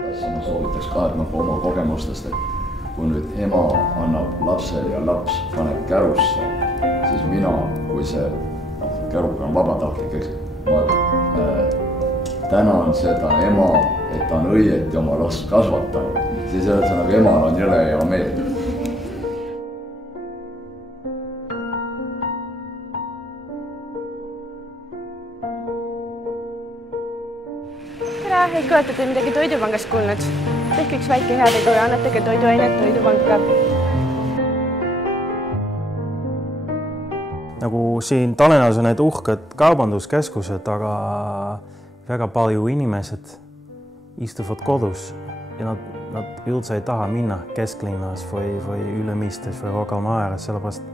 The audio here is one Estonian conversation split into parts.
Ma soovitaks ka, et oma kogemustest, et kui nüüd ema annab lapsele ja laps paneb kärusse, siis mina, kui see käruga on vabatahtlik, eks, ma tänan seda ema, et ta on õieti oma last kasvatanud, siis ühesõnaga emal on jõle hea meel. Tere, äkki olete te midagi Toidupangast kuulnud? Tehke üks väike heategu ja annetage toiduainet Toidupanka. Nagu siin Tallinnas on need uhked kaubanduskeskused, aga väga palju inimesed istuvad kodus ja nad üldse ei taha minna kesklinnas või Ülemistes või Rocca al Mares, sellepärast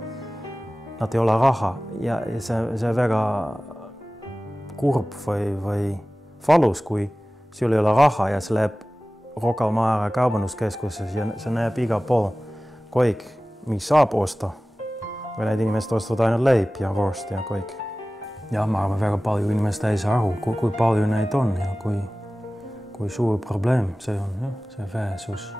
nad ei ole raha ja see väga kurb või valus, kui sul ei ole raha ja see läheb Rocca al Mare kaubanduskeskuses ja see näeb iga pool kõik, mis saab osta. Või need inimesed ostavad ainult leib ja vorst ja kõik. Ja ma arvan, väga palju inimesed ei saa aru, kui palju neid on ja kui suur probleem see on, see väesus.